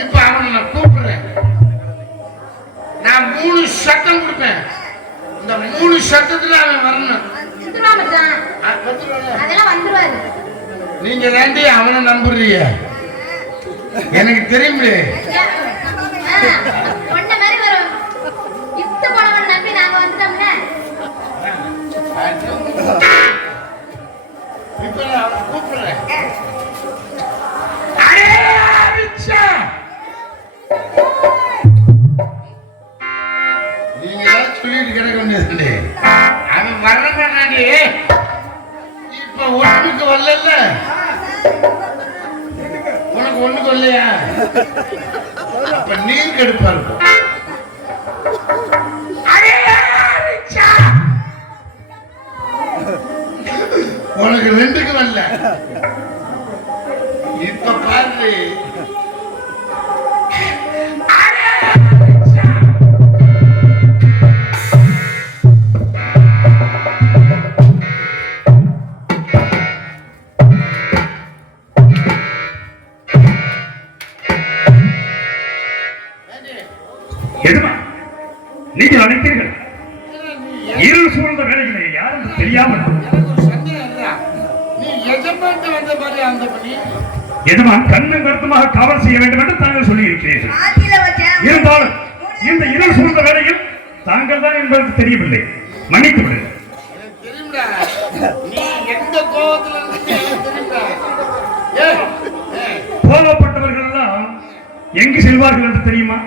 இப்ப அவனை நான் கூப்பிடுறேன். நான் 3 சத்தம் கொடுப்பேன். இந்த 3 சத்தத்துல அவன் வரணும். நீங்க தாண்டி அவனை நம்புறீங்க. எனக்கு தெரியும். இப்ப நான் அவனை கூப்பிடுறேன். நீங்க சொல்லிட்டு கிடக்க வேண்டியது. அவன் வரமாட்டாண்டி. இப்ப ஒண்ணுக்கு வரல. உனக்கு ஒண்ணுக்கு வரலையா? அப்ப நீர் கெடுப்பா இருக்கும். உனக்கு 2க்கு வரல. இப்ப பாரு. நீங்க நினைக்கிறீர்கள் இருள் சூழ்ந்த வேலைகளை யாரும் தெரியாமல் எஜமான் கண்ணும் கருத்துமாக காவல் செய்ய வேண்டும் என்று தாங்கள் சொல்லி இருக்கிறீர்கள். இருந்தாலும் இந்த இருள் சூழ்ந்த வேலையில் தாங்கள் தான் என்பதற்கு தெரியவில்லை. மன்னித்து விடு. கோபப்பட்டவர்கள் எல்லாம் எங்கு செல்வார்கள் என்று தெரியுமா?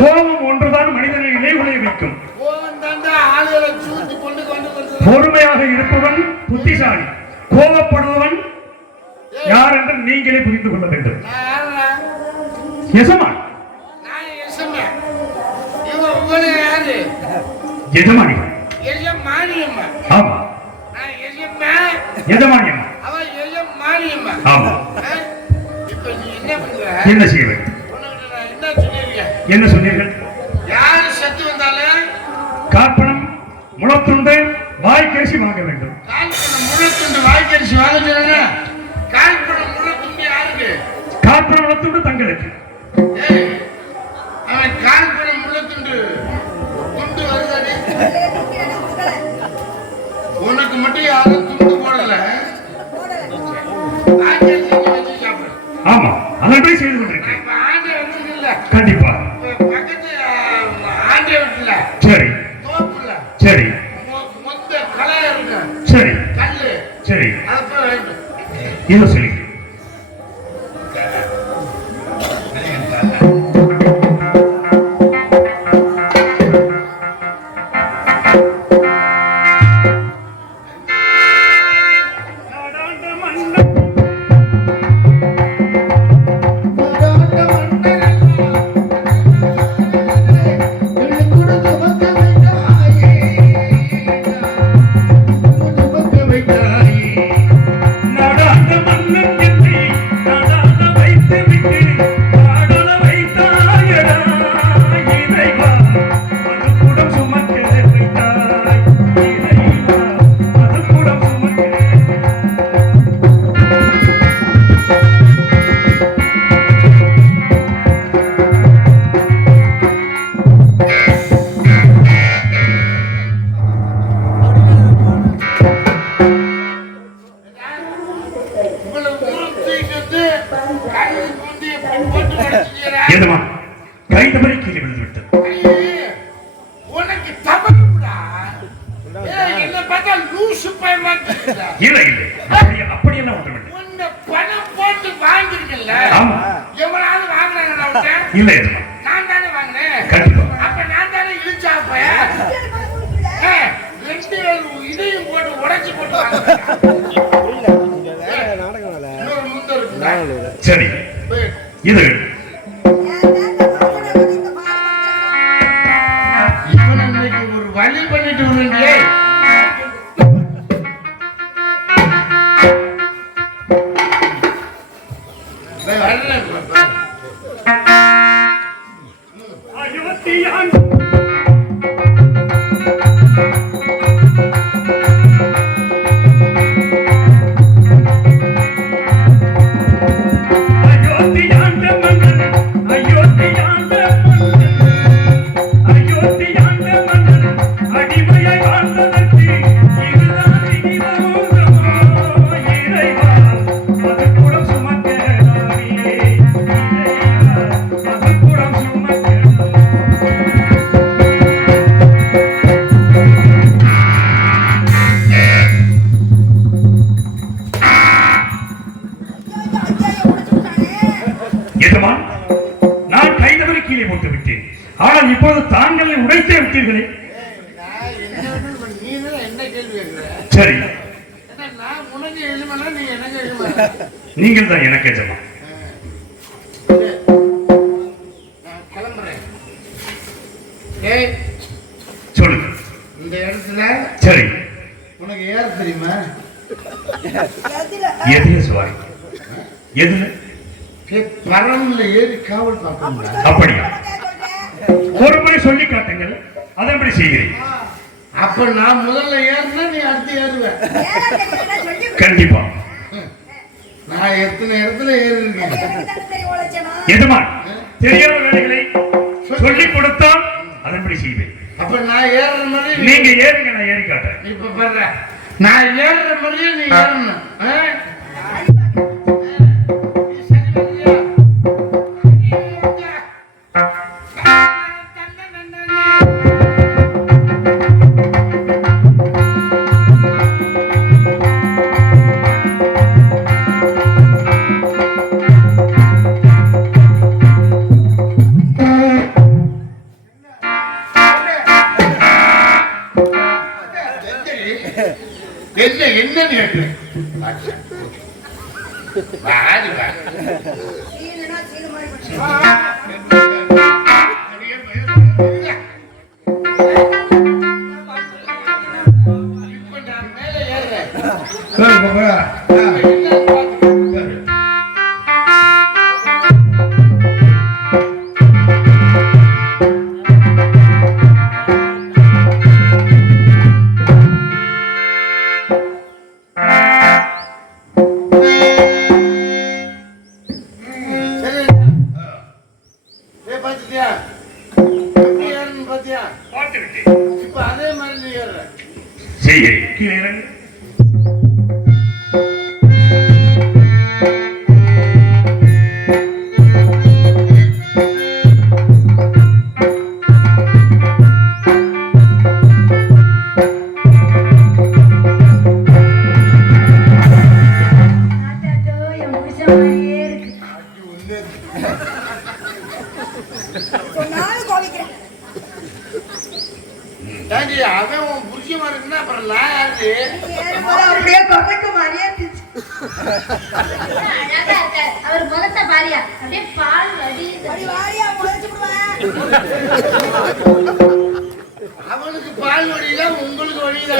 கோபம் ஒன்றுதான் மனிதனை இலையுலைய வைக்கும். பொறுமையாக இருப்பவன் புத்திசாலி. கோபப்படுபவன் யார் என்று நீங்களே புரிந்து கொள்ள வேண்டும். எஜமான் எஜமானி. ஆமா எஜமானியம்மா. ஆமா. என்ன செய்ய வேண்டும்? என்ன சொன்னீர்கள்? யாரு சத்து வந்தாலும் காப்பணம் முளத்துண்டு வாய்க்கரிசி வாங்க வேண்டும். முளத்துண்டு வாய்க்கரிசி வாங்க சொல்லுங்க. கால்பணம் முளத்துண்டு யாருக்கு? காப்பணம் முளத்துண்டு தங்களுக்கு. அவன் கால்பணம் முளத்துண்டு துண்டு வருதானே? உனக்கு மட்டும் யாரும் துண்டு போடல. ஆமா அதன்படி செய்து கொண்டிருக்கேன். கண்டிப்பா. சரி சரி சரி சரி இதை சொல்லி சரி இது ஒரு வழி பண்ணிட்டு வருங்க. அயோத்தி ஆண்ட மன்னன் எஜமான், நான் கைதவரை கீழே போட்டு விட்டேன். ஆனால் இப்போது தாங்களை உடைத்தே விட்டீர்களே. சரி, நீங்கள் தான் எனக்கு எஜமான். சொல்லுங்க. இந்த இடத்துல சரி, உனக்கு ஏற தெரியுமா? எதுல சுவாரி? எதுல? பரவல ஏறி காவல் பார்க்கணும்டா. அப்படியா? ஒரு முறை சொல்லி காட்டுங்கள், அதன்படி செய்கிறேன். அப்ப நான் முதல்ல ஏறினா நீ அடுத்து ஏறுவ. கண்டிப்பா. நான் எத்தனை இடத்துல ஏறி இருக்கேன். எஜமான், தெரியாத வேலைகளை சொல்லி கொடுத்தால் அதன்படி செய்வேன். அப்ப நான் ஏறுற மாதிரி நீங்க ஏறுங்க, நான் ஏறி காட்டுறேன். இப்ப பாரு, நான் ஏறுற மாதிரியே நீ ஏறணும். என்ன கேட்டு இப்ப அதே மாதிரி நீ ஏறுற. செய்கிறேன். கீழே இறங்கு. அவன் உன் புருஷமா இருக்குன்னா அப்புறம் நான் யாரு? அப்படியே கொலைக்கு மாதிரியே இருந்துச்சு. அவர் முகத்தை பாரியா அப்படியே பால் வடியுது. அவனுக்கு பால் வடியில உங்களுக்கு வடியில.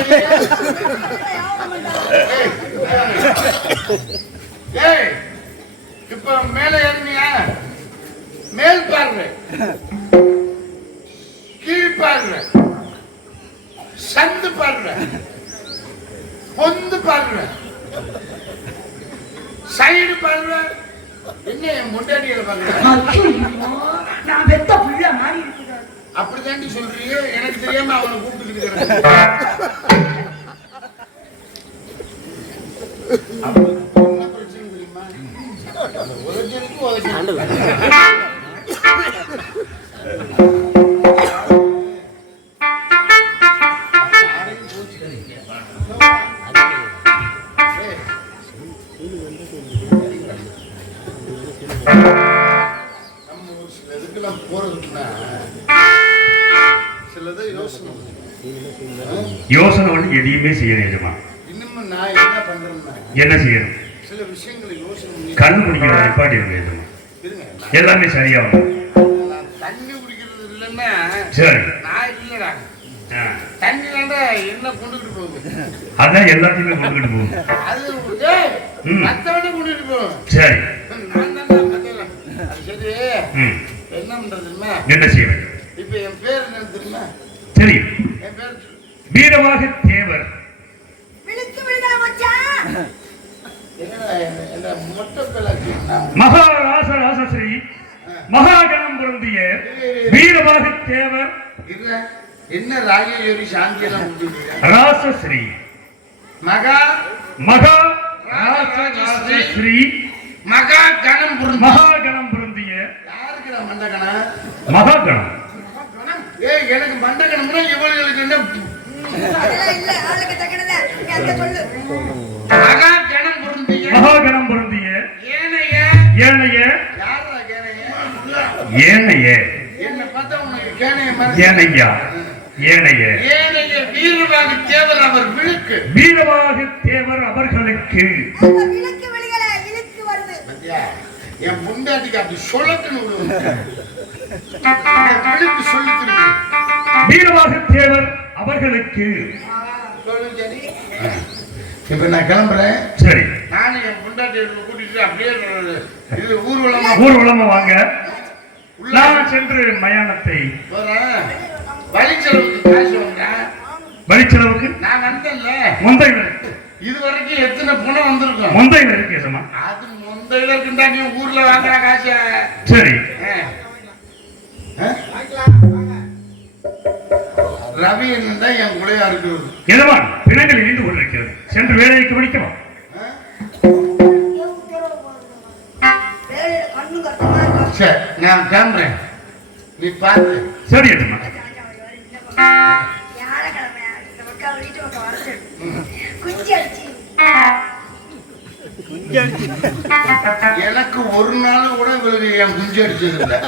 ஏய், இப்ப மேல ஏறினியா? மேல் பாருங்க, கீழ் பாருங்க, சந்து பாருங்க, பொந்து பாருங்க, சைடு பாருங்க. என்ன என் முன்னாடியில பாருங்க. நான் பெத்த புள்ள மாறி இருக்கிறார். அப்படித்தாண்டி சொல்றீங்க. எனக்கு தெரியாம அவனை கூப்பிட்டு இருக்கிறேன். என்ன பிரச்சனை தெரியுமா? உதச்சலுக்கு உதச்சல். யோசனை வந்து எதையுமே செய்யணும் எஜமான். இன்னும் நான் என்ன பண்றேன்னா என்ன செய்யணும்? சில விஷயங்களை யோசனை கண்ணு குடிக்கிற நிப்பாட்டி இருக்கு எஜமான். எல்லாமே சரியாகும். தண்ணி குடிக்கிறது இல்லைன்னா சரி, நான் இல்லடா. தண்ணி தாண்டா என்ன கொண்டுகிட்டு போகுது. அதான் எல்லாத்தையுமே கொண்டுகிட்டு போகுது. அது மத்தவனே கொண்டுகிட்டு போகும். சரி, நான் தாண்டா மத்தவன். அது சரி, என்ன பண்றதுன்னா என்ன செய்ய வேண்டும்? இப்ப என் பேர் என்ன தெரியுமா? தெரியும். என் பேர் வீரவாக தேவர். என்ன மொட்டை பிள்ளைக்கு மகாராச ராசஸ்ரீ மகாகணம் பொருந்திய வீரவாக தேவர். என்ன ராஜேஸ்வரி சாந்தியெல்லாம் ராசஸ்ரீ மகா மகா ராசஸ்ரீ மகா கணம் மகாகணம் பொருந்திய. யாருக்கு மண்டகணம்? மகாகணம். ஏய், எனக்கு மண்டகணம்னா இவங்களுக்கு என்ன? மகாகணம் பொருந்திய மகாகணம் பொருந்திய ஏனைய ஏனைய யாரா ஏனையே என்ன பார்த்தா உனக்கு கேனைய மாதிரி ஏனையா ஏனையே ஏனைய வீரவாக தேவர் அவர் விழுக்கு வீரவாக தேவர் அவர்களுக்கு அந்த விளக்கு வெளிகளை இழுக்கு வருது. பத்தியா என் பொண்டாட்டிக்கு அப்படி சொல்லட்டுன்னு விழுக்கு சொல்லி திருப்பி வீரவாக தேவர் அவர்களுக்கு சொல்லு சரி. இப்ப நான் கிளம்புறேன். சரி நானும் என் பொண்டாட்டியை கூட்டிட்டு அப்படியே இது ஊர்வலமா ஊர்வலமா வாங்க. நான் சென்று மயானத்தை போறேன். வழிச்செலவுக்கு காசு வந்தேன். வழிச்செலவுக்கு நான் வந்தேன்ல முந்தையில இருக்கு. இது வரைக்கும் எத்தனை பணம் வந்திருக்கும்? முந்தையில இருக்கு ஏசமா. அது முந்தையில இருக்குண்டா நீ ஊர்ல வாங்குற காசு. சரி ரவி என்ன என் குளையா இருக்கு. எதவான் பிணங்கள் இழிந்து கொண்டிருக்கிறது. சென்று வேலையை கவனிக்கவா? வேலையில கண்ணு கட்டமா இருக்கும். சரி நான் கிளம்புறேன். நீ பார்த்து. சரி ஏசமா. வியாழக்கிழமை இந்த பக்கம் வீட்டு பக்கம் வரது குஞ்சு அடிச்சு எனக்கு ஒரு நாள் கூட இவளுக்கு என் குஞ்சு அடிச்சது இல்லை.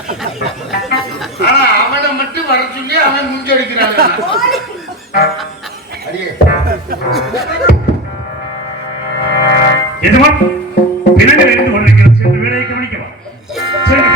ஆனா அவனை மட்டும் வர சொல்லி அவன் குஞ்சு அடிக்கிறாங்க. அடியே எதுவான் பிணங்கள் இழிந்து கொண்டிருக்கிறது. சென்று வேலையை கவனிக்கவா? சரி